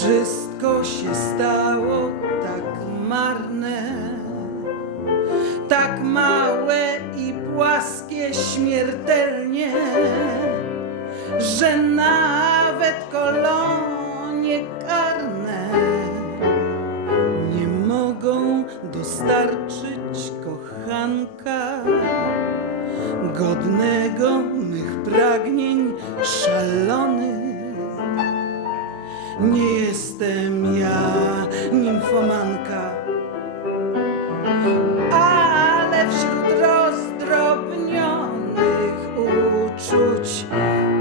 Wszystko się stało tak marne, tak małe i płaskie śmiertelnie, że nawet kolonie karne nie mogą dostarczyć kochanka godnego mych pragnień szalonych. Nie jestem ja nimfomanka, ale wśród rozdrobnionych uczuć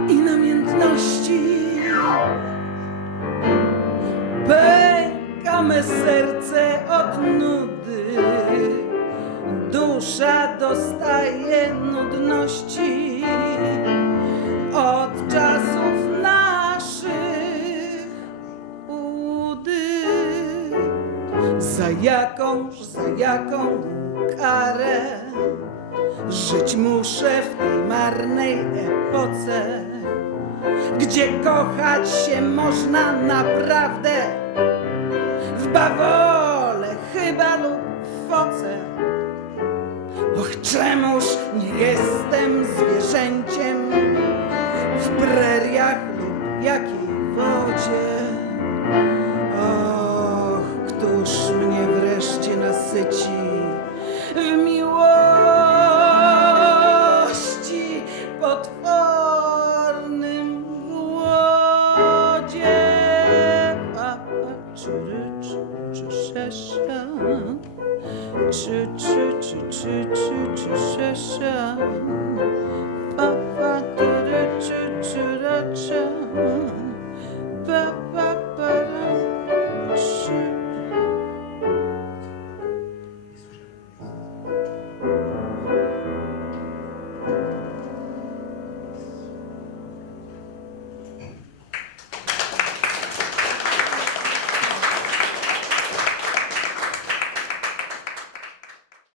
i namiętności pęka me serce od nudy. Dusza dostaje nudności Za jakąż, za jaką karę żyć muszę w tej marnej epoce, gdzie kochać się można naprawdę w bawole chyba lub w foce. Och, czemuż nie jestem zwierzęciem w preriach lub jakiej 学生，吃吃吃吃吃吃学生。